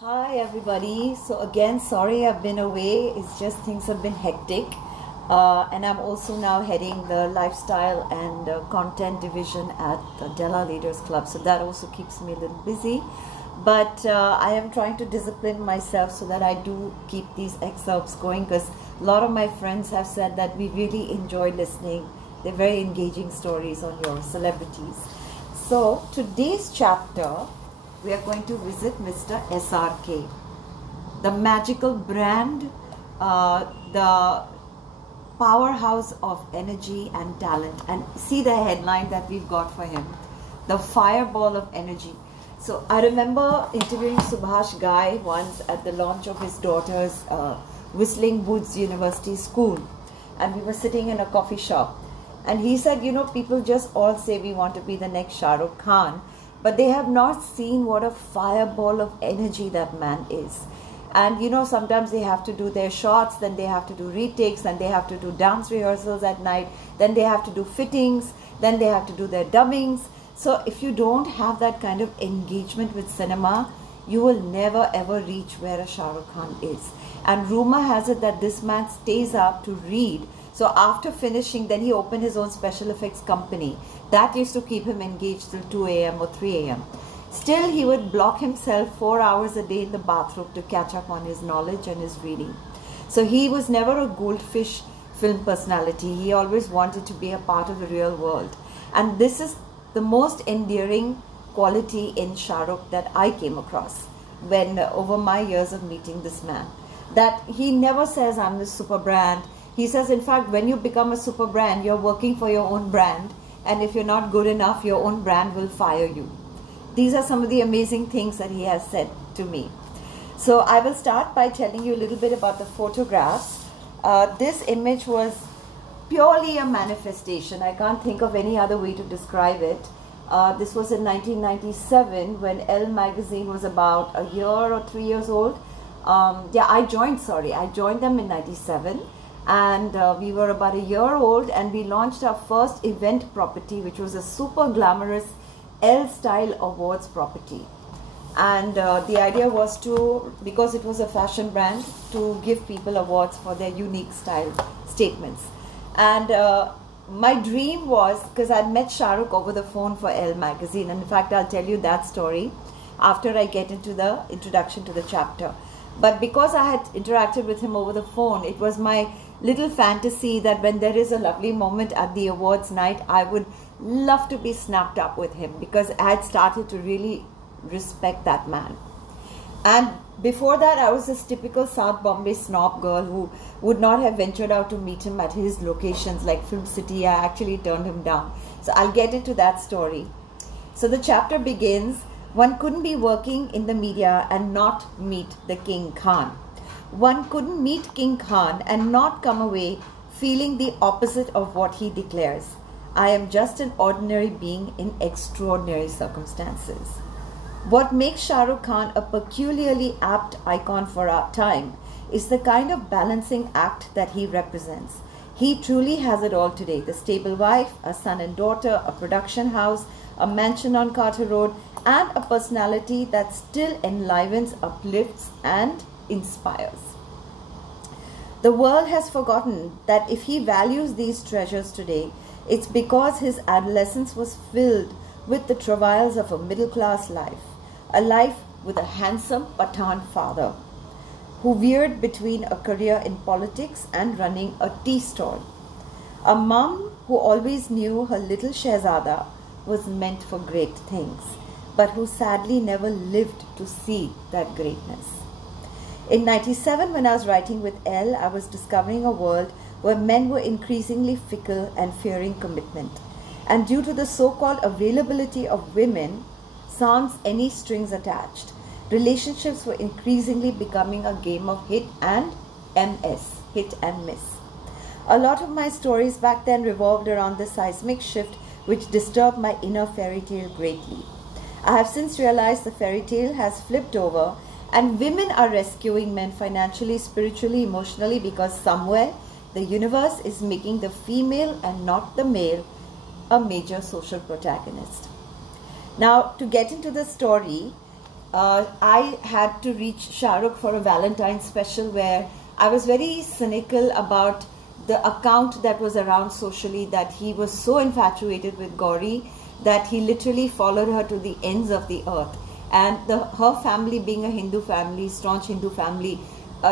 Hi everybody. So again, sorry I've been away. It's just things have been hectic. And I'm also now heading the lifestyle and content division at the Della Leaders Club. So that also keeps me a little busy. But I am trying to discipline myself so that I do keep these excerpts going, because a lot of my friends have said that we really enjoy listening. They're very engaging stories on your celebrities. So today's chapter, we are going to visit Mr. SRK, the magical brand, the powerhouse of energy and talent. And see the headline that we've got for him, the fireball of energy. So I remember interviewing Subhash Ghai once at the launch of his daughter's Whistling Woods University School. And we were sitting in a coffee shop. And he said, you know, people just all say we want to be the next Shah Rukh Khan, but they have not seen what a fireball of energy that man is. And you know, sometimes they have to do their shots, then they have to do retakes, then they have to do dance rehearsals at night, then they have to do fittings, then they have to do their dubbings. So if you don't have that kind of engagement with cinema, you will never ever reach where a Shah Rukh Khan is. And rumor has it that this man stays up to read. So after finishing, then he opened his own special effects company. That used to keep him engaged till 2 a.m. or 3 a.m. Still, he would block himself 4 hours a day in the bathroom to catch up on his knowledge and his reading. So he was never a goldfish film personality. He always wanted to be a part of the real world. And this is the most endearing quality in Shah Rukh that I came across when over my years of meeting this man. That he never says, I'm this super brand. He says, in fact, when you become a super brand, you're working for your own brand. And if you're not good enough, your own brand will fire you. These are some of the amazing things that he has said to me. So I will start by telling you a little bit about the photographs. This image was purely a manifestation. I can't think of any other way to describe it. This was in 1997 when Elle magazine was about a year or 3 years old. I joined them in 97. And we were about a year old, and we launched our first event property, which was a super glamorous Elle-style awards property. And the idea was to, because it was a fashion brand, to give people awards for their unique style statements. And my dream was, because I'd met Shah Rukh over the phone for Elle magazine, and in fact I'll tell you that story after I get into the introduction to the chapter. But because I had interacted with him over the phone, it was my little fantasy that when there is a lovely moment at the awards night, I would love to be snapped up with him, because I had started to really respect that man. And before that, I was this typical South Bombay snob girl who would not have ventured out to meet him at his locations like Film City. I actually turned him down. So I'll get into that story. So the chapter begins, one couldn't be working in the media and not meet the King Khan. One couldn't meet King Khan and not come away feeling the opposite of what he declares. I am just an ordinary being in extraordinary circumstances. What makes Shah Rukh Khan a peculiarly apt icon for our time is the kind of balancing act that he represents. He truly has it all today: the stable wife, a son and daughter, a production house, a mansion on Carter Road, and a personality that still enlivens, uplifts, and inspires. The world has forgotten that if he values these treasures today, it's because his adolescence was filled with the travails of a middle-class life, a life with a handsome Pathan father who veered between a career in politics and running a tea stall, a mum who always knew her little Shehzada was meant for great things, but who sadly never lived to see that greatness. In 97, when I was writing with Elle, I was discovering a world where men were increasingly fickle and fearing commitment. And due to the so-called availability of women, sans any strings attached, relationships were increasingly becoming a game of hit and MS, hit and miss. A lot of my stories back then revolved around the seismic shift which disturbed my inner fairy tale greatly. I have since realized the fairy tale has flipped over, and women are rescuing men financially, spiritually, emotionally, because somewhere the universe is making the female and not the male a major social protagonist. Now, to get into the story, I had to reach Shah Rukh for a Valentine's special where I was very cynical about the account that was around socially, that he was so infatuated with Gauri that he literally followed her to the ends of the earth. And her family, being a Hindu family, staunch Hindu family,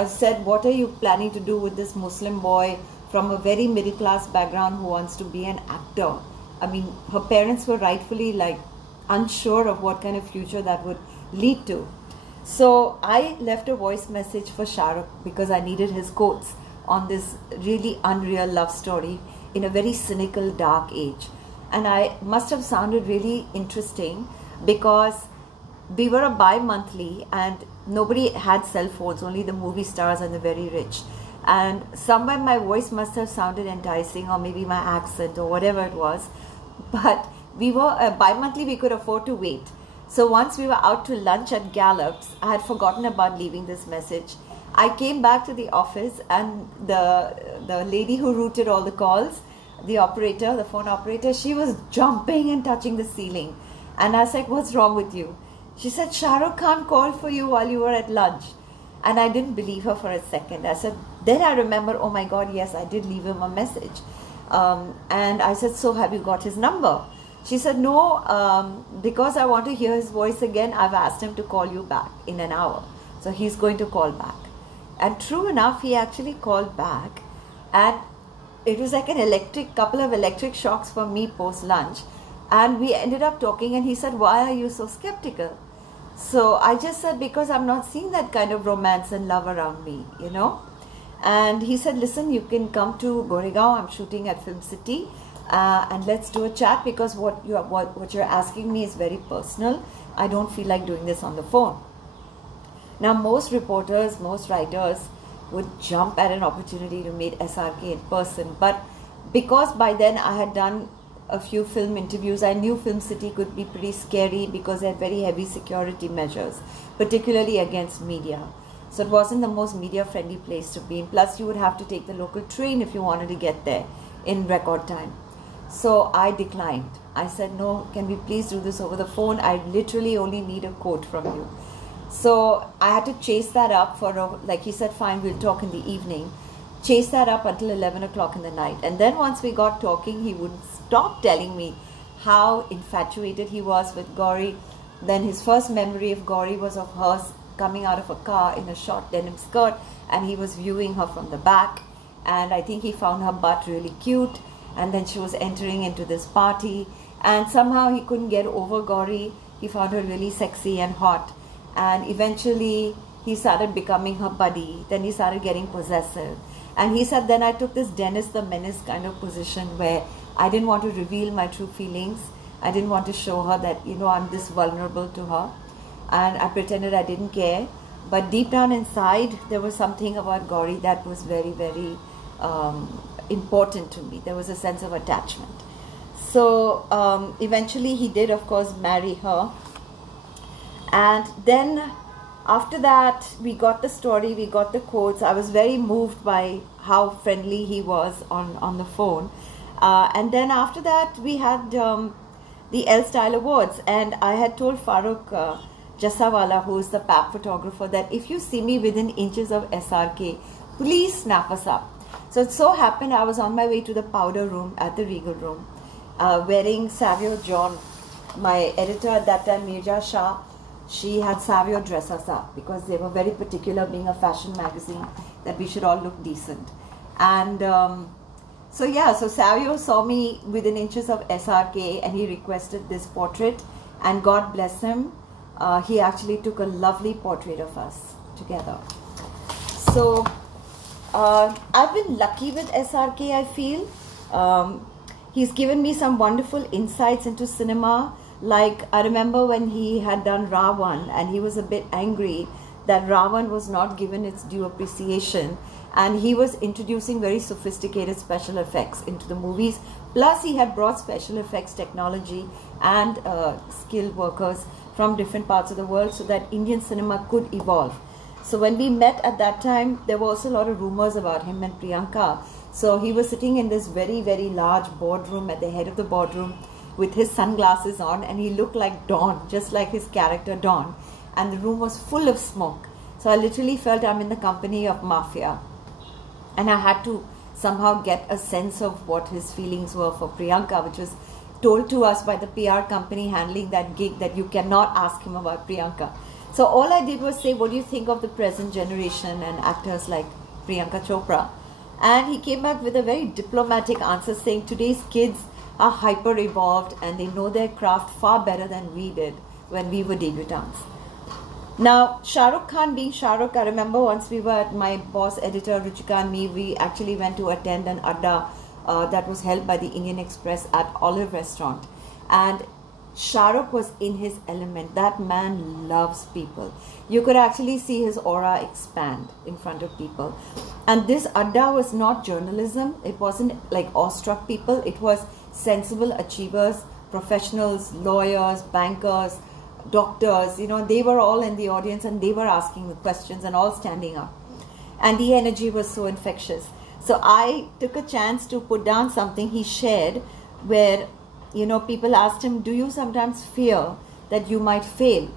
said, what are you planning to do with this Muslim boy from a very middle class background who wants to be an actor? I mean, her parents were rightfully like unsure of what kind of future that would lead to. So I left a voice message for Shah Rukh because I needed his quotes on this really unreal love story in a very cynical, dark age. And I must have sounded really interesting because we were a bi-monthly and nobody had cell phones, only the movie stars and the very rich. And somewhere my voice must have sounded enticing, or maybe my accent or whatever it was. But we were bi-monthly, we could afford to wait. So once we were out to lunch at Gallup's, I had forgotten about leaving this message. I came back to the office and the lady who routed all the calls, the operator, the phone operator, she was jumping and touching the ceiling. And I was like, what's wrong with you? She said, Shah Rukh Khan called for you while you were at lunch. And I didn't believe her for a second. I said, then I remember, oh my God, yes, I did leave him a message. And I said, so have you got his number? She said, no, because I want to hear his voice again, I've asked him to call you back in an hour. So he's going to call back. And true enough, he actually called back. And it was like couple of electric shocks for me post-lunch. And we ended up talking and he said, why are you so skeptical? So I just said, because I'm not seeing that kind of romance and love around me, you know. And he said, listen, you can come to Goregaon, I'm shooting at Film City. And let's do a chat because what you're asking me is very personal. I don't feel like doing this on the phone. Now, most reporters, most writers would jump at an opportunity to meet SRK in person. But because by then I had done a few film interviews, I knew Film City could be pretty scary because they had very heavy security measures, particularly against media. So it wasn't the most media-friendly place to be in. Plus, you would have to take the local train if you wanted to get there in record time. So I declined. I said, no, can we please do this over the phone? I literally only need a quote from you. So I had to chase that up like he said, fine, we'll talk in the evening. Chase that up until 11 o'clock in the night. And then once we got talking, he wouldn't stop telling me how infatuated he was with Gauri. Then his first memory of Gauri was of her coming out of a car in a short denim skirt and he was viewing her from the back. And I think he found her butt really cute. And then she was entering into this party. And somehow he couldn't get over Gauri. He found her really sexy and hot. And eventually he started becoming her buddy. Then he started getting possessive. And he said, then I took this Dennis the Menace kind of position where I didn't want to reveal my true feelings. I didn't want to show her that, you know, I'm this vulnerable to her. And I pretended I didn't care. But deep down inside, there was something about Gauri that was very, very important to me. There was a sense of attachment. So eventually he did, of course, marry her. And then after that, we got the story, we got the quotes. I was very moved by how friendly he was on the phone. And then after that, we had the L Style Awards. And I had told Farooq Jassawala, who is the PAP photographer, that if you see me within inches of SRK, please snap us up. So it so happened I was on my way to the powder room at the Regal Room, wearing Savio John. My editor at that time, Mirja Shah, she had Savio dress us up because they were very particular, being a fashion magazine, that we should all look decent. And so yeah, so Savio saw me within inches of SRK and he requested this portrait, and God bless him, he actually took a lovely portrait of us together. So I've been lucky with SRK, I feel. He's given me some wonderful insights into cinema. Like, I remember when he had done Ravan and he was a bit angry that Ravan was not given its due appreciation, and he was introducing very sophisticated special effects into the movies. Plus he had brought special effects technology and skilled workers from different parts of the world so that Indian cinema could evolve. So when we met at that time, there were also a lot of rumors about him and Priyanka. So he was sitting in this very, very large boardroom at the head of the boardroom with his sunglasses on, and he looked like Don, just like his character Don. and the room was full of smoke. So I literally felt I'm in the company of mafia. And I had to somehow get a sense of what his feelings were for Priyanka, which was told to us by the PR company handling that gig, that you cannot ask him about Priyanka. So all I did was say, what do you think of the present generation and actors like Priyanka Chopra? And he came back with a very diplomatic answer saying, today's kids are hyper evolved and they know their craft far better than we did when we were debutantes. Now, Shah Rukh Khan being Shah Rukh, I remember once we were at my boss editor Ruchika and me, we actually went to attend an adda that was held by the Indian Express at Olive Restaurant. And Shah Rukh was in his element. That man loves people. You could actually see his aura expand in front of people. And this adda was not journalism. It wasn't like awestruck people. It was sensible achievers, professionals, lawyers, bankers, doctors, you know, they were all in the audience and they were asking the questions and all standing up. And the energy was so infectious. So I took a chance to put down something he shared where, you know, people asked him, do you sometimes fear that you might fail?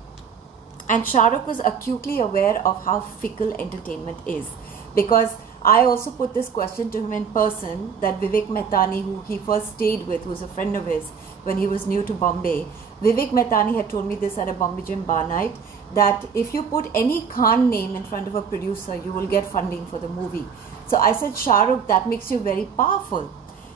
And Shah Rukh was acutely aware of how fickle entertainment is. Because I also put this question to him in person, that Vivek Mehtani, who he first stayed with, who's a friend of his when he was new to Bombay, Vivek Mehtani had told me this at a Bombay Gym bar night, that if you put any Khan name in front of a producer, you will get funding for the movie. So I said, Shah Rukh, that makes you very powerful.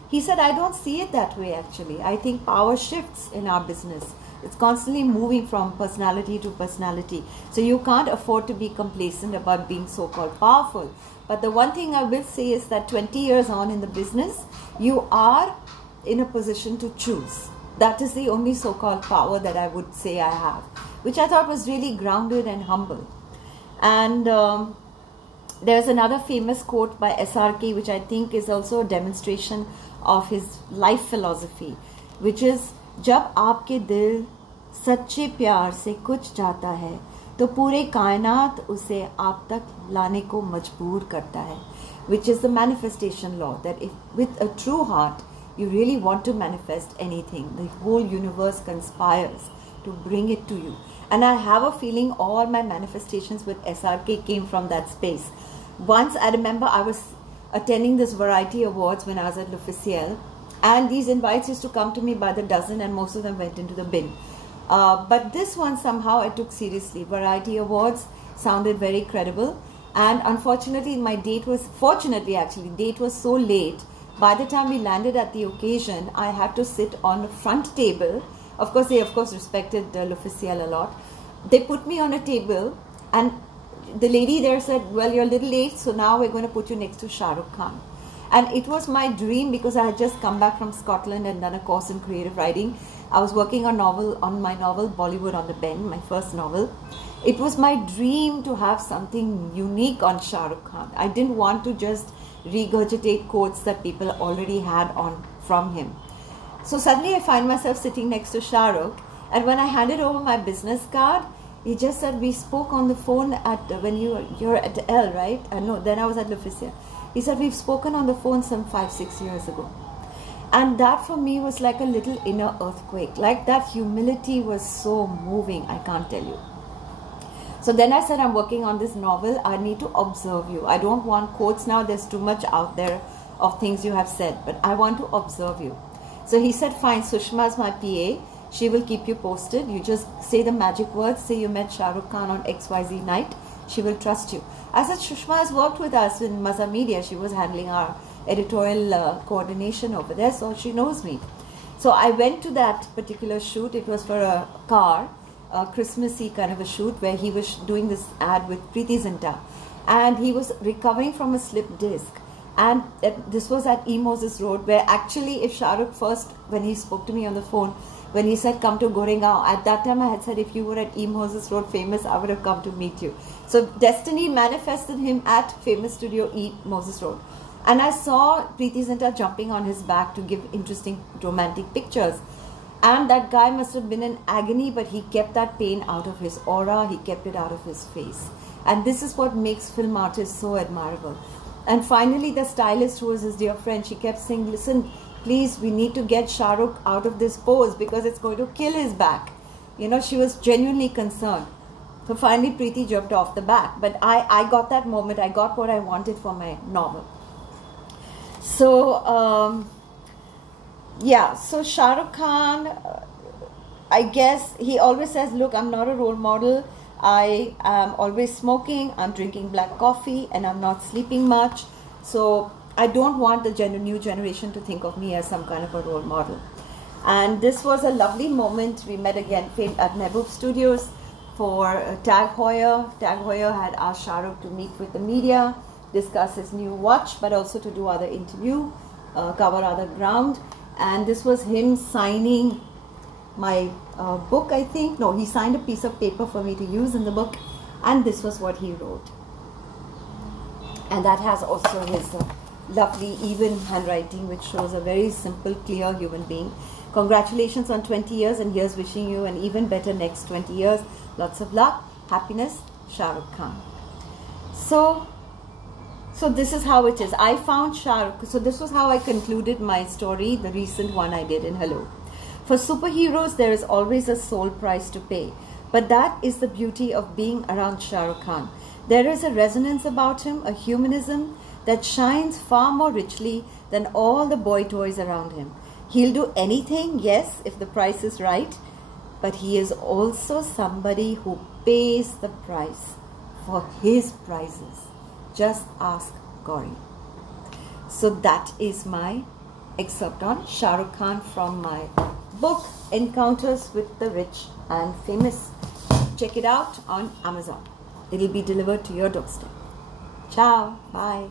He said, I don't see it that way actually. I think power shifts in our business. It's constantly moving from personality to personality. So you can't afford to be complacent about being so-called powerful. But the one thing I will say is that 20 years on in the business, you are in a position to choose. That is the only so-called power that I would say I have, which I thought was really grounded and humble. And there's another famous quote by SRK, which I think is also a demonstration of his life philosophy, which is, जब आपके दिल सच्चे प्यार से कुछ चाहता है तो पूरे कायनात उसे आप तक लाने को मजबूर करता है, which is the manifestation law, that if with a true heart you really want to manifest anything, the whole universe conspires to bring it to you. And I have a feeling all my manifestations with SRK came from that space. Once I remember I was attending this variety awards when I was at L'Officiel, and these invites used to come to me by the dozen and most of them went into the bin. But this one somehow I took seriously. Variety awards sounded very credible, and unfortunately my date was, fortunately actually, date was so late. By the time we landed at the occasion, I had to sit on a front table. Of course, they respected L'Officiel a lot. They put me on a table and the lady there said, well, you're a little late, so now we're going to put you next to Shah Rukh Khan. And it was my dream, because I had just come back from Scotland and done a course in creative writing. I was working on my novel Bollywood on the Bend, my first novel. It was my dream to have something unique on Shah Rukh Khan. I didn't want to just regurgitate quotes that people already had from him. So suddenly I find myself sitting next to Shah Rukh, and when I handed over my business card, he just said, we spoke on the phone at, when you're at L, right? No, then I was at L'Officiel. He said, we've spoken on the phone some 5-6 years ago. And that for me was like a little inner earthquake. Like, that humility was so moving, I can't tell you. So then I said, I'm working on this novel. I need to observe you. I don't want quotes now. There's too much out there of things you have said. But I want to observe you. So he said, fine, Sushma's my PA. She will keep you posted. You just say the magic words. Say you met Shah Rukh Khan on XYZ night. She will trust you. I said, Sushma has worked with us in Maza Media. She was handling our editorial coordination over there, so she knows me. So I went to that particular shoot. It was for a car, a Christmassy kind of a shoot, where he was doing this ad with Preeti Zinta. And he was recovering from a slip disc. And this was at E. Moses Road, where actually if Shah Rukh first, when he spoke to me on the phone, when he said, come to Goregaon, at that time I had said, if you were at E. Moses Road famous, I would have come to meet you. So destiny manifested him at famous studio E. Moses Road. And I saw Preeti Zinta jumping on his back to give interesting romantic pictures. And that guy must have been in agony, but he kept that pain out of his aura, he kept it out of his face. And this is what makes film artists so admirable. And finally the stylist, who was his dear friend, she kept saying, listen, please, we need to get Shah Rukh out of this pose because it's going to kill his back. You know, she was genuinely concerned. So finally Preeti jumped off the back. But I got that moment. I got what I wanted for my novel. So, yeah. So Shah Rukh Khan, I guess he always says, look, I'm not a role model. I am always smoking. I'm drinking black coffee and I'm not sleeping much. So I don't want the new generation to think of me as some kind of a role model. And this was a lovely moment. We met again at Mehboob Studios for Tag Heuer. Tag Heuer had asked Shah Rukh to meet with the media, discuss his new watch, but also to do other interview, cover other ground. And this was him signing my book, I think. No, he signed a piece of paper for me to use in the book. And this was what he wrote. And that has also his lovely, even handwriting, which shows a very simple, clear human being. Congratulations on 20 years, and here's wishing you an even better next 20 years. Lots of luck, happiness, Shah Rukh Khan. So this is how it is. I found Shah Rukh. So this was how I concluded my story, the recent one I did in Hello. For superheroes, there is always a soul price to pay. But that is the beauty of being around Shah Rukh Khan. There is a resonance about him, a humanism that shines far more richly than all the boy toys around him. He'll do anything, yes, if the price is right, but he is also somebody who pays the price for his prizes. Just ask Gauri. So that is my excerpt on Shah Rukh Khan from my book, Encounters with the Rich and Famous. Check it out on Amazon. It'll be delivered to your doorstep. Ciao. Bye.